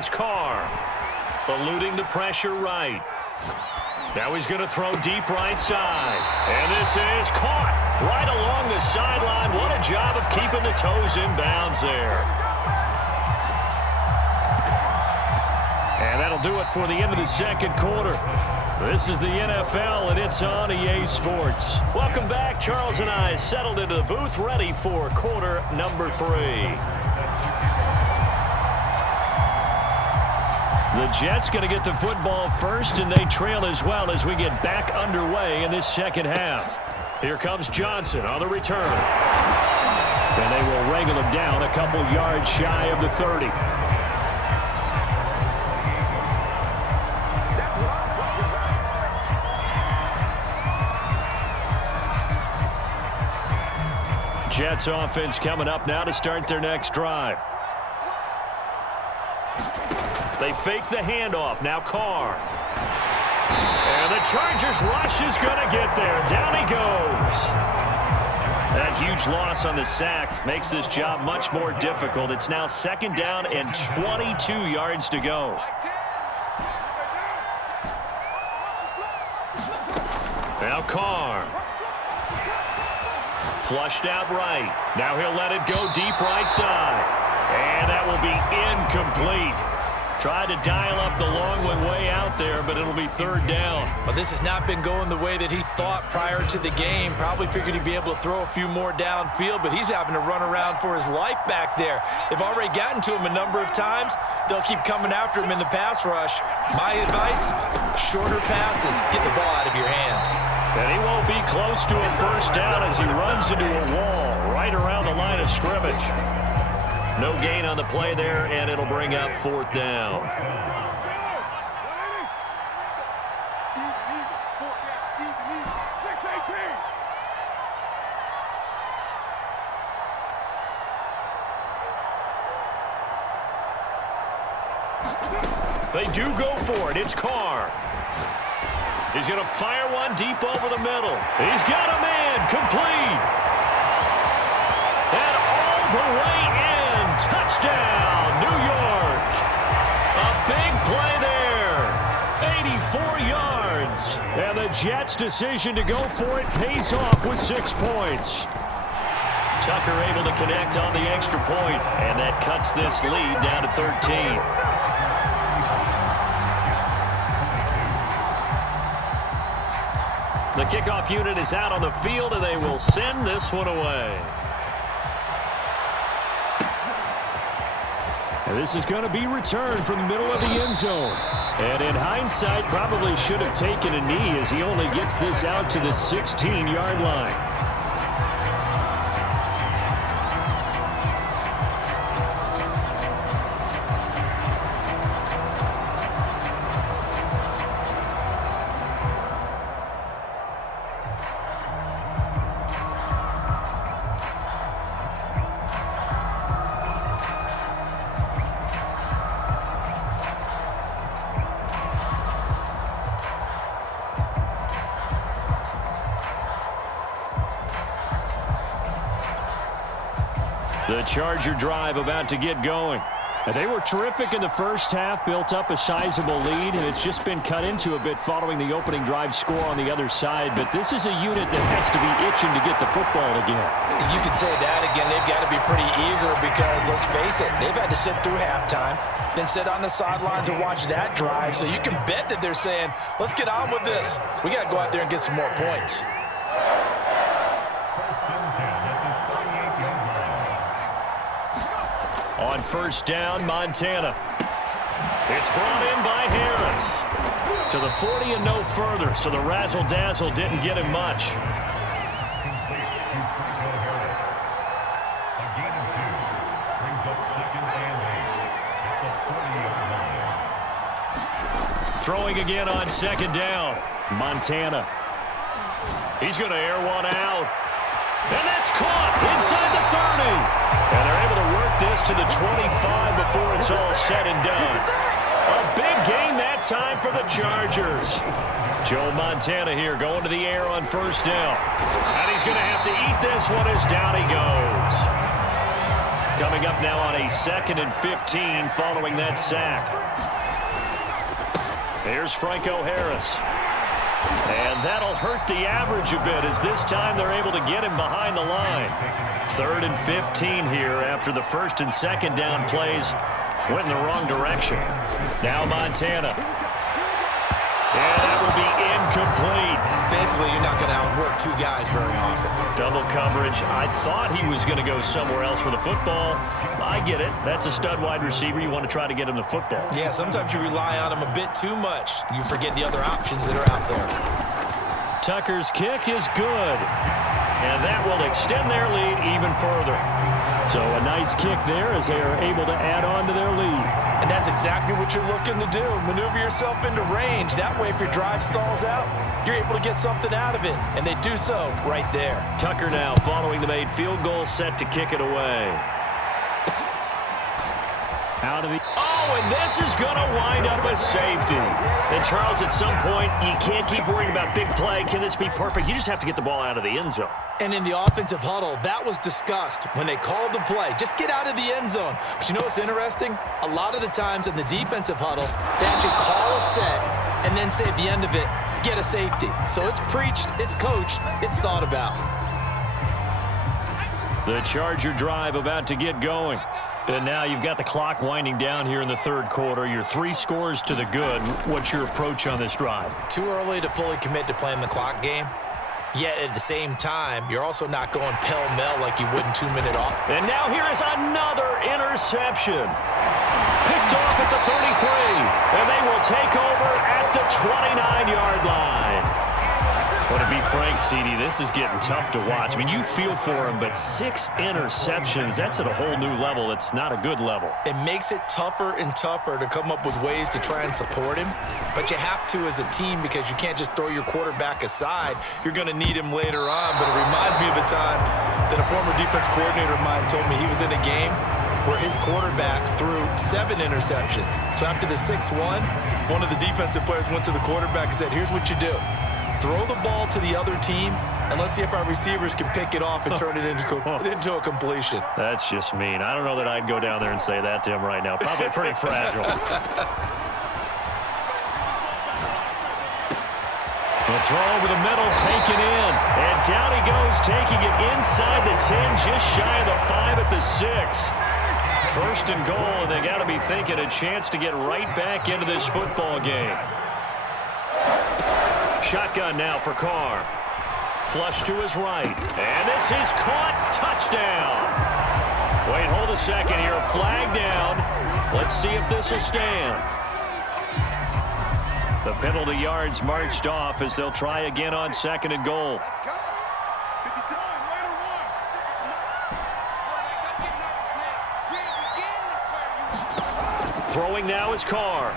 is Carr. Eluding the pressure right. Now he's going to throw deep right side. And this is caught right along the sideline. What a job of keeping the toes in bounds there. And that'll do it for the end of the second quarter. This is the NFL, and it's on EA Sports. Welcome back. Charles and I settled into the booth, ready for quarter number 3. The Jets going to get the football first, and they trail as well as we get back underway in this second half. Here comes Johnson on the return. And they will wrangle him down a couple yards shy of the 30. Jets offense coming up now to start their next drive. They fake the handoff. Now Carr. And the Chargers rush is going to get there. Down he goes. That huge loss on the sack makes this job much more difficult. It's now second down and 22 yards to go. Now Carr. Flushed out right. Now he'll let it go deep right side. And that will be incomplete. Tried to dial up the long one way out there, but it'll be third down. Well, this has not been going the way that he thought prior to the game. Probably figured he'd be able to throw a few more downfield, but he's having to run around for his life back there. They've already gotten to him a number of times. They'll keep coming after him in the pass rush. My advice, shorter passes. Get the ball out of your hand. And he won't be close to a first down as he runs into a wall right around the line of scrimmage. No gain on the play there, and it'll bring up fourth down. They do go for it. It's Carr. He's going to fire one deep over the middle. He's got a man complete. And all the way in. Touchdown, New York. A big play there. 84 yards. And the Jets' decision to go for it pays off with 6 points. Tucker able to connect on the extra point, and that cuts this lead down to 13. The kickoff unit is out on the field, and they will send this one away. And this is going to be returned from the middle of the end zone. And in hindsight, probably should have taken a knee as he only gets this out to the 16-yard line. The Charger drive about to get going. And they were terrific in the first half, built up a sizable lead, and it's just been cut into a bit following the opening drive score on the other side. But this is a unit that has to be itching to get the football again. You could say that again. They've got to be pretty eager because, let's face it, they've had to sit through halftime, then sit on the sidelines and watch that drive. So you can bet that they're saying, let's get on with this. We got to go out there and get some more points. On first down, Montana. It's brought in by Harris. To the 40 and no further, so the razzle-dazzle didn't get him much. Throwing again on second down, Montana. He's going to air one out. And that's caught inside the 30. And they're able to work this to the 25 before it's all said and done. A big gain that time for the Chargers. Joe Montana here going to the air on first down. And he's going to have to eat this one as down he goes. Coming up now on a 2nd and 15 following that sack. Here's Franco Harris. And that'll hurt the average a bit as this time they're able to get him behind the line. 3rd and 15 here after the 1st and 2nd down plays went in the wrong direction. Now Montana. And that will be incomplete. Basically, you're not going to outwork two guys very often. Double coverage. I thought he was going to go somewhere else for the football. I get it. That's a stud wide receiver. You want to try to get him the football. Yeah, sometimes you rely on him a bit too much. You forget the other options that are out there. Tucker's kick is good. And that will extend their lead even further. So a nice kick there as they are able to add on to their lead. And that's exactly what you're looking to do. Maneuver yourself into range. That way, if your drive stalls out, you're able to get something out of it. And they do so right there. Tucker now following the made field goal, set to kick it away. Out of the... Oh, and this is going to wind up a safety. And, Charles, at some point, you can't keep worrying about big play. Can this be perfect? You just have to get the ball out of the end zone. And in the offensive huddle, that was discussed when they called the play. Just get out of the end zone. But you know what's interesting? A lot of the times in the defensive huddle, they actually call a set and then say at the end of it, get a safety. So it's preached, it's coached, it's thought about. The Charger drive about to get going. And now you've got the clock winding down here in the 3rd quarter. You're 3 scores to the good. What's your approach on this drive? Too early to fully commit to playing the clock game. Yet at the same time, you're also not going pell-mell like you would in 2-minute off. And now here is another interception. Picked off at the 33. And they will take over at the 29-yard line. Well, to be frank, CD, this is getting tough to watch. I mean, you feel for him, but 6 interceptions, that's at a whole new level. It's not a good level. It makes it tougher and tougher to come up with ways to try and support him. But you have to as a team because you can't just throw your quarterback aside. You're going to need him later on. But it reminds me of a time that a former defense coordinator of mine told me he was in a game where his quarterback threw 7 interceptions. So after the 6th one of the defensive players went to the quarterback and said, here's what you do. Throw the ball to the other team, and let's see if our receivers can pick it off and turn it into a completion. That's just mean. I don't know that I'd go down there and say that to him right now. Probably pretty fragile. The throw over the middle, taken in. And down he goes, taking it inside the 10, just shy of the 5 at the 6. 1st and goal, and they got to be thinking a chance to get right back into this football game. Shotgun now for Carr. Flush to his right. And this is caught. Touchdown. Wait, hold a second here. Flag down. Let's see if this will stand. The penalty yards marched off as they'll try again on 2nd and goal. Throwing now is Carr.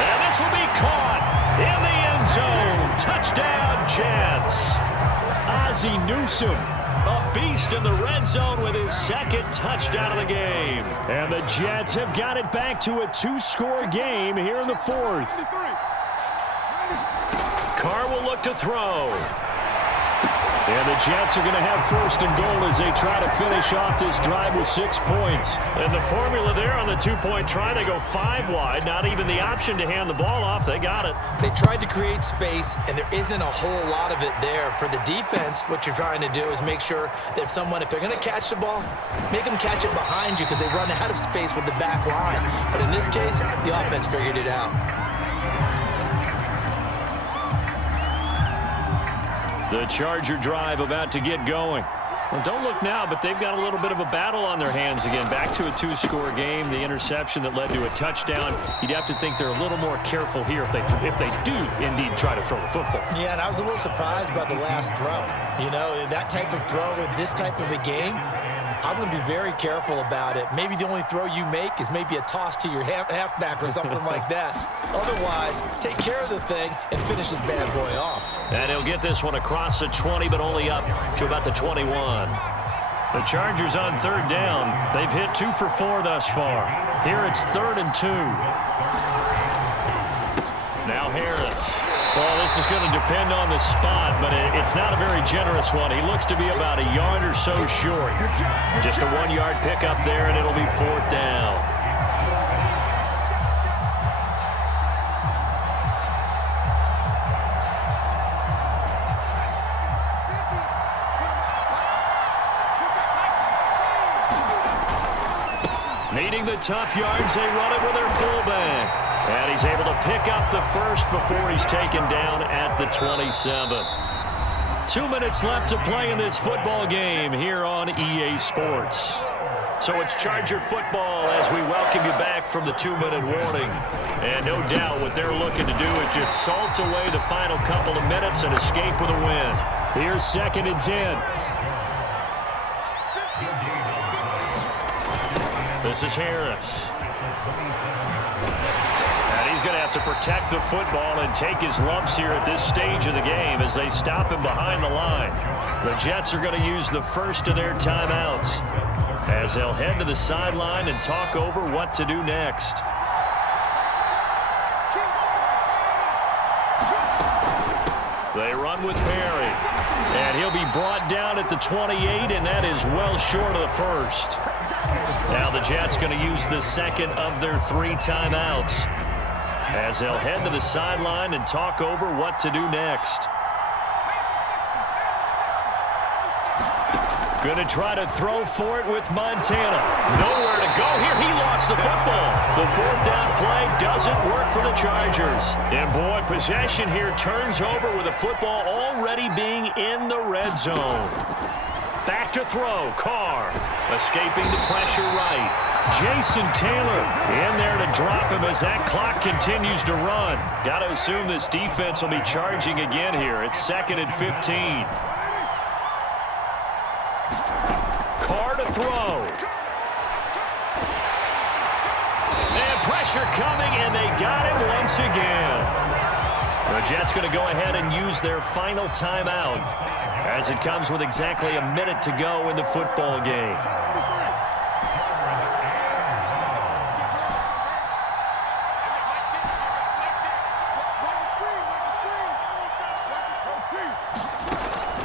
And this will be caught in the end zone. Touchdown, Jets. Ozzie Newsome, a beast in the red zone with his 2nd touchdown of the game. And the Jets have got it back to a 2-score game here in the 4th. Carr will look to throw. And the Jets are going to have 1st and goal as they try to finish off this drive with 6 points. And the formula there on the 2-point try, they go 5 wide. Not even the option to hand the ball off. They got it. They tried to create space, and there isn't a whole lot of it there. For the defense, what you're trying to do is make sure that if they're going to catch the ball, make them catch it behind you because they run out of space with the back line. But in this case, the offense figured it out. The Charger drive about to get going. Well, don't look now, but they've got a little bit of a battle on their hands again. Back to a 2-score game. The interception that led to a touchdown. You'd have to think they're a little more careful here if they do indeed try to throw the football. Yeah, and I was a little surprised by the last throw. You know, that type of throw in this type of a game, I'm going to be very careful about it. Maybe the only throw you make is maybe a toss to your halfback or something like that. Otherwise, take care of the thing and finish this bad boy off. And he'll get this one across the 20, but only up to about the 21. The Chargers on 3rd down. They've hit 2 for 4 thus far. Here it's 3rd and 2. Now Harris. Well, this is going to depend on the spot, but it's not a very generous one. He looks to be about a yard or so short. Just a 1-yard pickup there, and it'll be 4th down. Needing the tough yards, they run it with their fullback. And he's able to pick up the first before he's taken down at the 27. 2 minutes left to play in this football game here on EA Sports. So it's Charger football as we welcome you back from the 2-minute warning. And no doubt what they're looking to do is just salt away the final couple of minutes and escape with a win. Here's 2nd and 10. This is Harris. And he's going to have to protect the football and take his lumps here at this stage of the game as they stop him behind the line. The Jets are going to use the first of their timeouts as they'll head to the sideline and talk over what to do next. They run with Perry. And he'll be brought down at the 28, and that is well short of the first. Now the Jets going to use the second of their 3 timeouts as they'll head to the sideline and talk over what to do next. Going to try to throw for it with Montana. Nowhere to go here. He lost the football. The 4th down play doesn't work for the Chargers. And boy, possession here turns over with the football already being in the red zone. Back to throw. Carr escaping the pressure right. Jason Taylor in there to drop him as that clock continues to run. Got to assume this defense will be charging again here. It's 2nd and 15. Carr to throw. And pressure coming, and they got him once again. The Jets going to go ahead and use their final timeout as it comes with exactly a minute to go in the football game.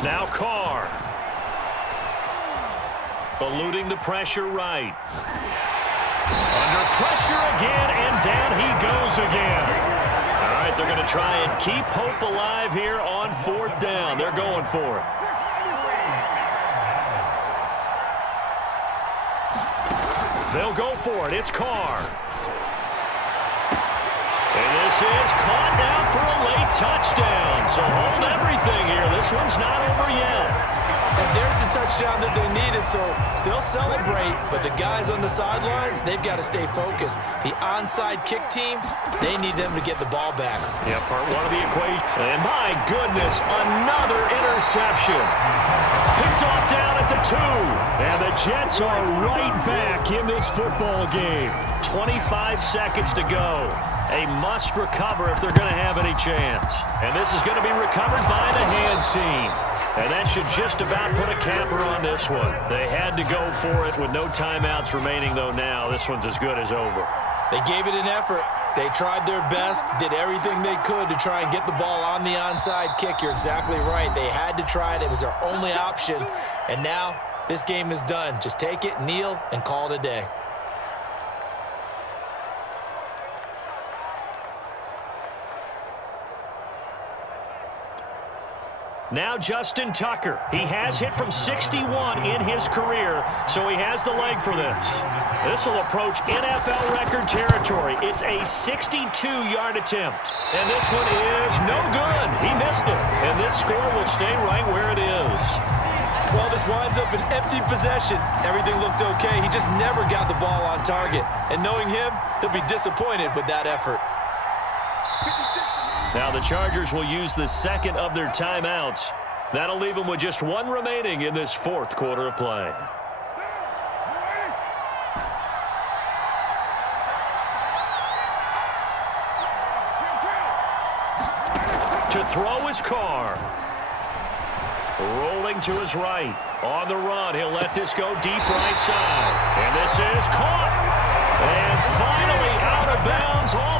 Now Carr. Eluding the pressure right. Under pressure again, and down he goes again. All right, they're going to try and keep hope alive here on 4th down. They're going for it. They'll go for it. It's Carr. And this is caught now for a late touchdown. So hold everything here. This one's not over yet. And there's the touchdown that they needed, so they'll celebrate. But the guys on the sidelines, they've got to stay focused. The onside kick team, they need them to get the ball back. Yeah, part 1 of the equation. And my goodness, another interception. Picked off down at the 2. And the Jets are right back in this football game. 25 seconds to go. A must recover if they're going to have any chance. And this is going to be recovered by the hands team. And that should just about put a capper on this one. They had to go for it with no timeouts remaining, though now. This one's as good as over. They gave it an effort. They tried their best, did everything they could to try and get the ball on the onside kick. You're exactly right. They had to try it. It was their only option. And now this game is done. Just take it, kneel, and call it a day. Now Justin Tucker. He has hit from 61 in his career, so he has the leg for this. This will approach NFL record territory. It's a 62-yard attempt. And this one is no good. He missed it. And this score will stay right where it is. Well, this winds up an empty possession. Everything looked okay. He just never got the ball on target. And knowing him, he'll be disappointed with that effort. Now the Chargers will use the second of their timeouts. That'll leave them with just 1 remaining in this 4th quarter of play. To throw is Carr. Rolling to his right. On the run, he'll let this go deep right side. And this is caught. And finally out of bounds on